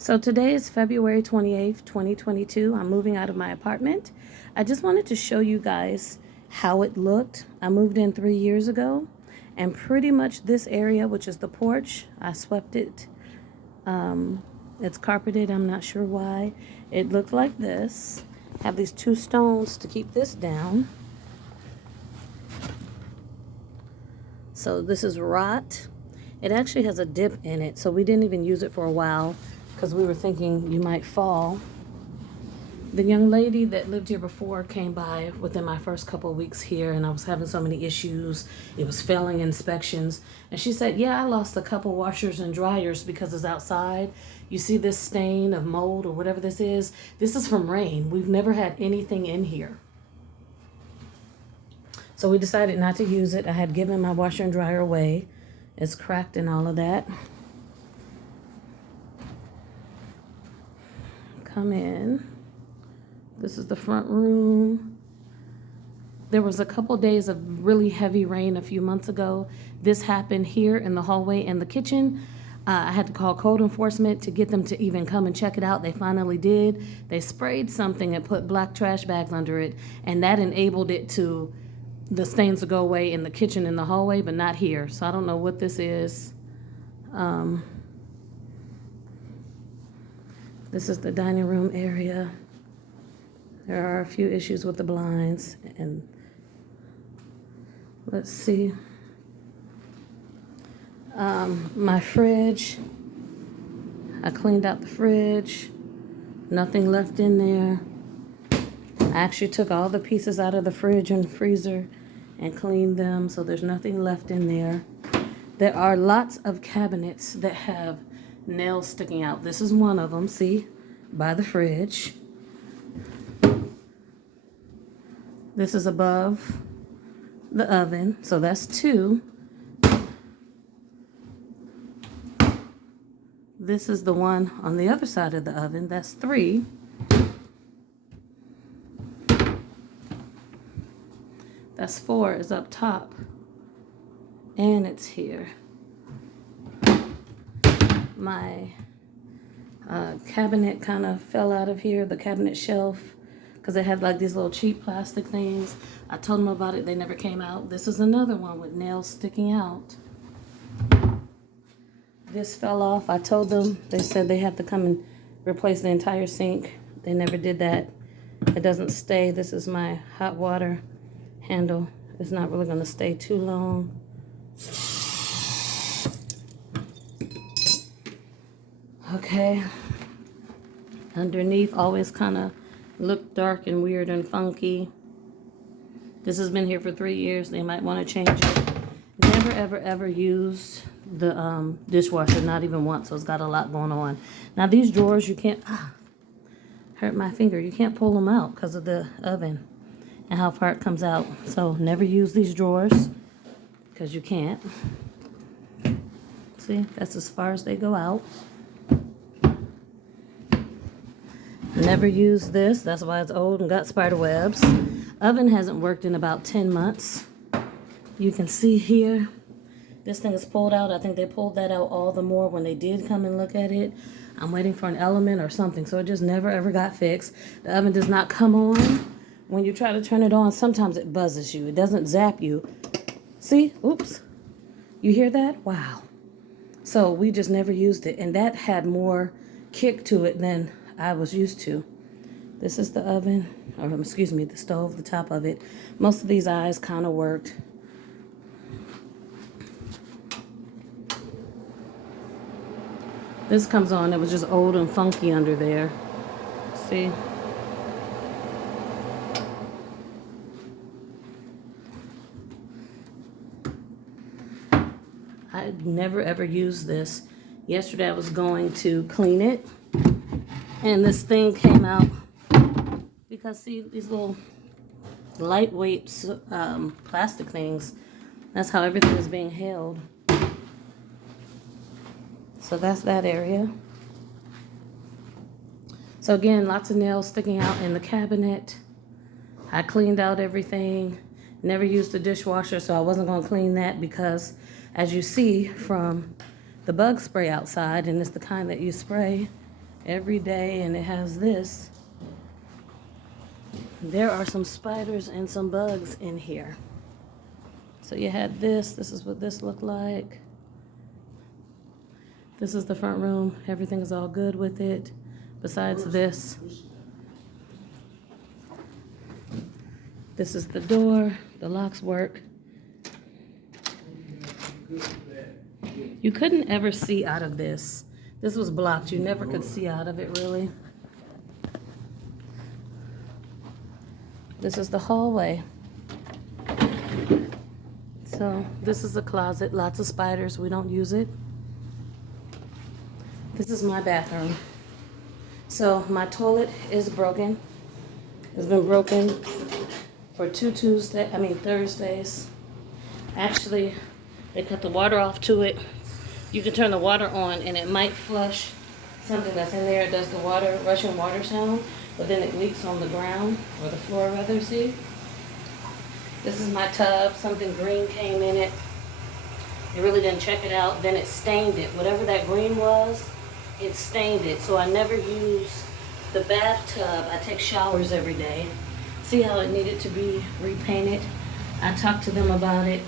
So today is February 28th, 2022. I'm moving out of my apartment. I just wanted to show you guys how it looked. I moved in 3 years ago, and pretty much this area, which is the porch, I swept it. It's carpeted, I'm not sure why. It looked like this. Have these two stones to keep this down. So this is rot. It actually has a dip in it, so we didn't even use it for a while because we were thinking you might fall. The young lady that lived here before came by within my first couple of weeks here, and I was having so many issues. It was failing inspections. And she said, yeah, I lost a couple washers and dryers because it's outside. You see this stain of mold or whatever this is? This is from rain. We've never had anything in here. So we decided not to use it. I had given my washer and dryer away. It's cracked and all of that. Come in. This is the front room. There was a couple days of really heavy rain a few months ago. This happened here in the hallway and the kitchen. I had to call code enforcement to get them to even come and check it out. They finally did. They sprayed something and put black trash bags under it, and that enabled it to, the stains to go away in the kitchen and the hallway, but not here. So I don't know what this is. This is the dining room area. There are a few issues with the blinds, and let's see. My fridge, I cleaned out the fridge. Nothing left in there. I actually took all the pieces out of the fridge and freezer and cleaned them, so there's nothing left in there. There are lots of cabinets that have nails sticking out. This is one of them, see, by the fridge. This is above the oven, so that's two. This is the one on the other side of the oven, that's three. That's four, is up top, and it's here. My cabinet kind of fell out of here, the cabinet shelf, because it had like these little cheap plastic things. I told them about it, they never came out. This is another one with nails sticking out. This fell off. I told them, they said they had to come and replace the entire sink. They never did that. It doesn't stay. This is my hot water handle. It's not really going to stay too long. Okay. Underneath always kind of look dark and weird and funky. This has been here for 3 years. They might want to change it. Never ever ever used the dishwasher, not even once, so it's got a lot going on. Now these drawers, you can't, hurt my finger. You can't pull them out because of the oven and how far it comes out. So never use these drawers because you can't. See, that's as far as they go out. Never use this. That's why it's old and got spider webs. Oven hasn't worked in about 10 months. You can see here, this thing is pulled out. I think they pulled that out all the more when they did come and look at it. I'm waiting for an element or something, so it just never ever got fixed. The oven does not come on. When you try to turn it on, sometimes it buzzes you. It doesn't zap you. See? Oops. You hear that? Wow. So we just never used it, and that had more kick to it than I was used to. This is the oven, or excuse me, the stove, the top of it. Most of these eyes kind of worked. This comes on, it was just old and funky under there. See? I never ever used this. Yesterday I was going to clean it, and this thing came out because see these little lightweight plastic things, that's how everything is being held. So that's that area. So again, lots of nails sticking out in the cabinet. I cleaned out everything. Never used the dishwasher, so I wasn't going to clean that because, as you see from the bug spray outside, and it's the kind that you spray, every day, and it has this. There are some spiders and some bugs in here. So you had this. This is what this looked like. This is the front room. Everything is all good with it. Besides this. This is the door. The locks work. You couldn't ever see out of this. This was blocked. You never could see out of it, really. This is the hallway. So this is the closet. Lots of spiders. We don't use it. This is my bathroom. So my toilet is broken. It's been broken for Thursdays. Actually, they cut the water off to it. You can turn the water on and it might flush something that's in there. It does the rushing water sound, but then it leaks on the ground, or the floor rather, see? This is my tub. Something green came in it. They really didn't check it out. Then it stained it. Whatever that green was, it stained it. So I never use the bathtub. I take showers every day. See how it needed to be repainted? I talked to them about it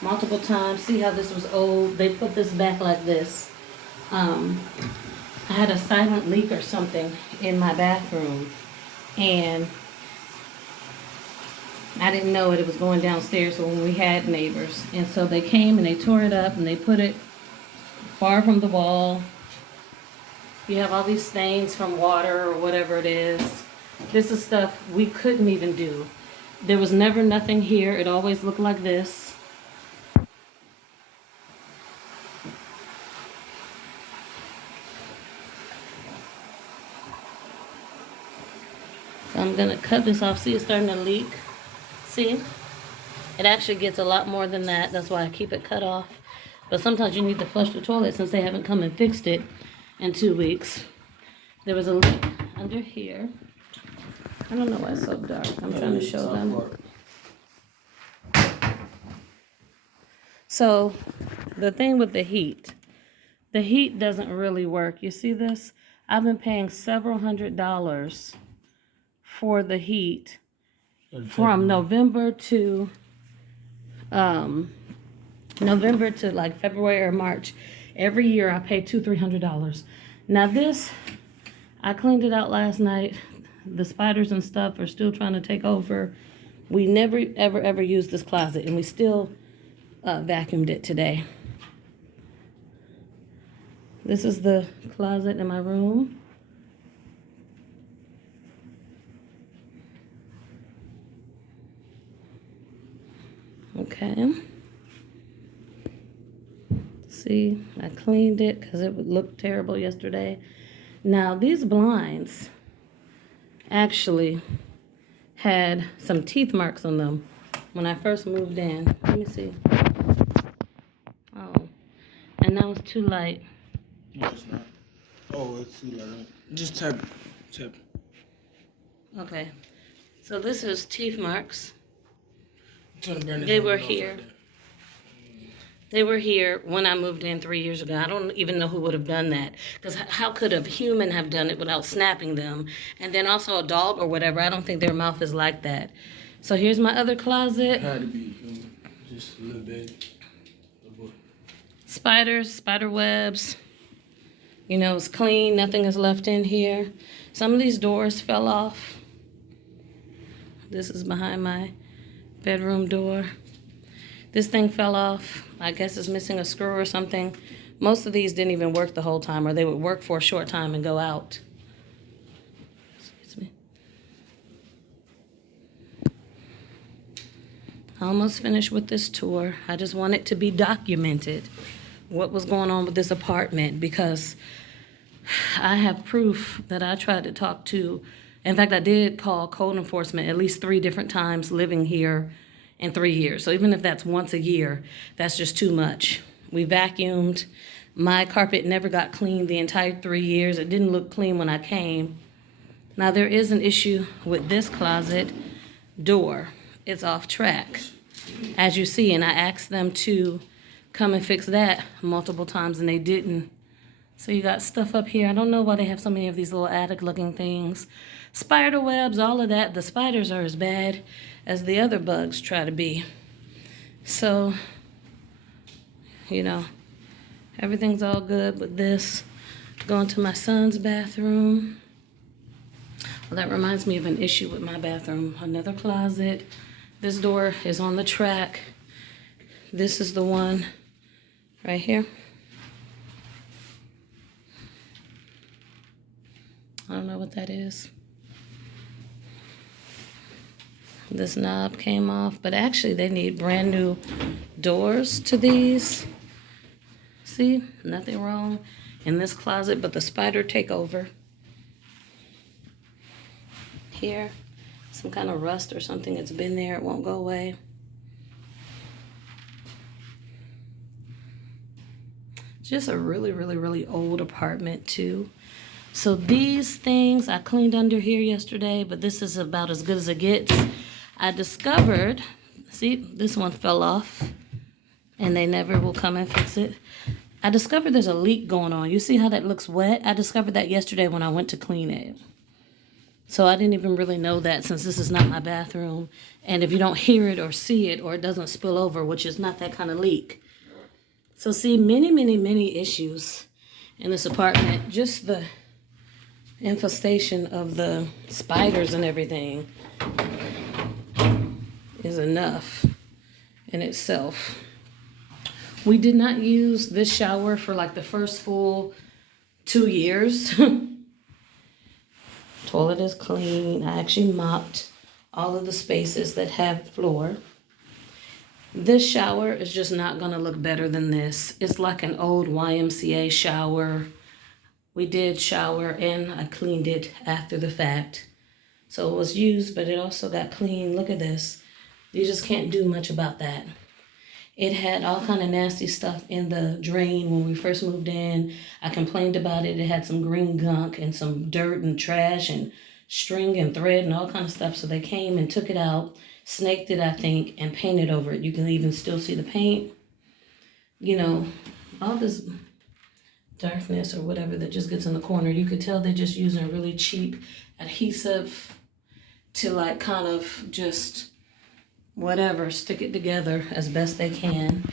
multiple times. See how this was old? They put this back like this. I had a silent leak or something in my bathroom, and I didn't know it was going downstairs when we had neighbors. And so they came and they tore it up and they put it far from the wall. You have all these stains from water or whatever it is. This is stuff we couldn't even do. There was never nothing here. It always looked like this. So I'm gonna cut this off. See, it's starting to leak. See? It actually gets a lot more than that. That's why I keep it cut off. But sometimes you need to flush the toilet since they haven't come and fixed it in 2 weeks. There was a leak under here. I don't know why it's so dark. I'm trying to show them. So the thing with the heat doesn't really work. You see this? I've been paying several $100s for the heat from November to like February or March. Every year I pay $200-300. Now this, I cleaned it out last night. The spiders and stuff are still trying to take over. We never ever used this closet, and we still vacuumed it today. This is the closet in my room. Okay. See, I cleaned it because it looked terrible yesterday. Now, these blinds actually had some teeth marks on them when I first moved in. Let me see. Oh, and now it's too light. No, it's not. Oh, it's too light. Just tap. Okay. So this is teeth marks. They They were here. They were here when I moved in 3 years ago. I don't even know who would have done that. Because how could a human have done it without snapping them? And then also a dog or whatever. I don't think their mouth is like that. So here's my other closet. It had to be just a little bit. Spiders, spider webs. You know, it's clean. Nothing is left in here. Some of these doors fell off. This is behind my bedroom door. This thing fell off. I guess it's missing a screw or something. Most of these didn't even work the whole time, or they would work for a short time and go out. Excuse me. Almost finished with this tour. I just want it to be documented what was going on with this apartment, because I have proof that I tried to talk to. In fact, I did call code enforcement at least 3 different times living here in 3 years. So even if that's once a year, that's just too much. We vacuumed. My carpet never got cleaned the entire 3 years. It didn't look clean when I came. Now there is an issue with this closet door. It's off track, as you see, and I asked them to come and fix that multiple times and they didn't. So you got stuff up here. I don't know why they have so many of these little attic looking things. Spider webs, all of that. The spiders are as bad as the other bugs try to be. So, you know, everything's all good with this. Going to my son's bathroom. Well, that reminds me of an issue with my bathroom. Another closet. This door is on the track. This is the one right here. I don't know what that is. This knob came off, but actually they need brand new doors to these. See, nothing wrong in this closet but the spider takeover. Here, some kind of rust or something. It's been there, it won't go away. Just a really, really, really old apartment too. So these things I cleaned under here yesterday, but this is about as good as it gets. I discovered, see, this one fell off and they never will come and fix it. I discovered there's a leak going on. You see how that looks wet? I discovered that yesterday when I went to clean it. So I didn't even really know that since this is not my bathroom. And if you don't hear it or see it or it doesn't spill over, which is not that kind of leak. So see, many, many, many issues in this apartment. Just the infestation of the spiders and everything is enough in itself. We did not use this shower for like the first full 2 years. Toilet is clean. I actually mopped all of the spaces that have floor. This shower is just not gonna look better than this. It's like an old YMCA shower. We did shower and I cleaned it after the fact. So it was used, but it also got clean. Look at this. You just can't do much about that. It had all kind of nasty stuff in the drain when we first moved in. I complained about it. It had some green gunk and some dirt and trash and string and thread and all kind of stuff. So they came and took it out, snaked it, I think, and painted over it. You can even still see the paint. You know, all this darkness or whatever that just gets in the corner. You could tell they're just using really cheap adhesive to like kind of just whatever, stick it together as best they can.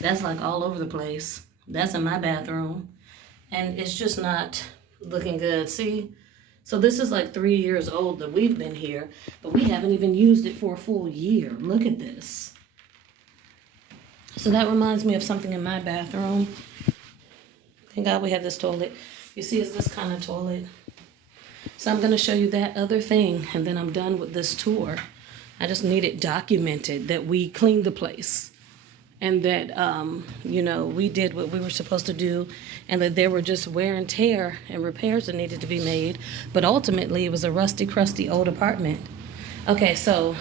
That's like all over the place. That's in my bathroom. And it's just not looking good. See? So this is like 3 years old that we've been here, but we haven't even used it for a full year. Look at this. So that reminds me of something in my bathroom. Thank God we have this toilet. You see, it's this kind of toilet. So I'm going to show you that other thing, and then I'm done with this tour. I just need it documented that we cleaned the place and that, you know, we did what we were supposed to do and that there were just wear and tear and repairs that needed to be made. But ultimately, it was a rusty, crusty old apartment. Okay, so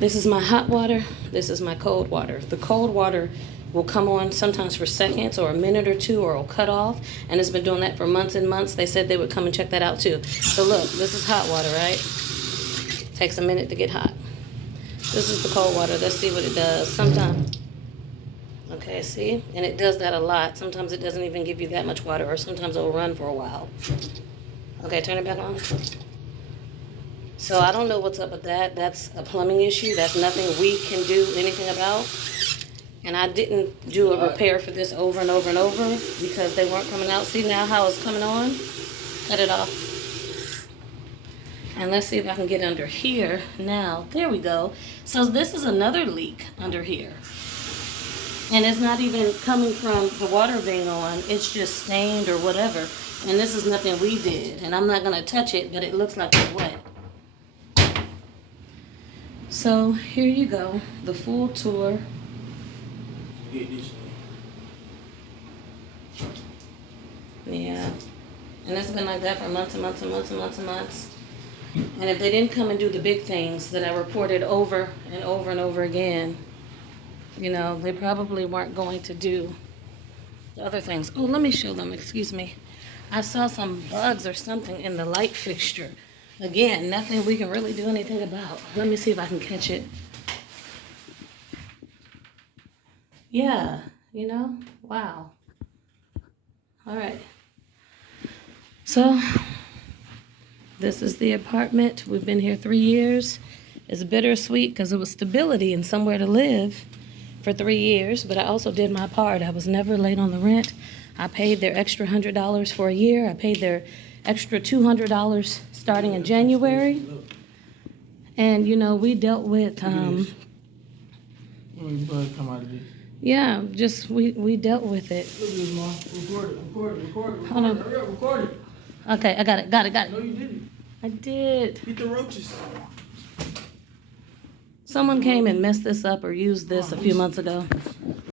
this is my hot water. This is my cold water. The cold water will come on sometimes for seconds or a minute or two, or it'll cut off. And it's been doing that for months and months. They said they would come and check that out too. So look, this is hot water, right? Takes a minute to get hot. This is the cold water. Let's see what it does. Sometimes, okay, see? And it does that a lot. Sometimes it doesn't even give you that much water, or sometimes it'll run for a while. Okay, turn it back on. So I don't know what's up with that. That's a plumbing issue. That's nothing we can do anything about. And I didn't do a repair for this over and over and over because they weren't coming out. See now how it's coming on? Cut it off. And let's see if I can get under here now. There we go. So this is another leak under here. And it's not even coming from the water being on. It's just stained or whatever. And this is nothing we did. And I'm not going to touch it, but it looks like it's wet. So here you go. The full tour. Yeah. And it's been like that for months and months and months and months and months. And if they didn't come and do the big things that I reported over and over and over again, you know, they probably weren't going to do the other things. Oh, let me show them. Excuse me. I saw some bugs or something in the light fixture. Again, nothing we can really do anything about. Let me see if I can catch it. Yeah, you know, wow. All right. So, this is the apartment. We've been here 3 years. It's bittersweet because it was stability and somewhere to live for 3 years, but I also did my part. I was never late on the rent. I paid their extra $100 for a year. I paid their extra $200 starting in January. And, you know, we dealt with, yeah, just, we dealt with it. Look at this, Mom. Record it. Hold on. Hurry up, record it. Okay, I got it. No, you didn't. I did. Eat the roaches. Someone came and messed this up or used this a few months ago.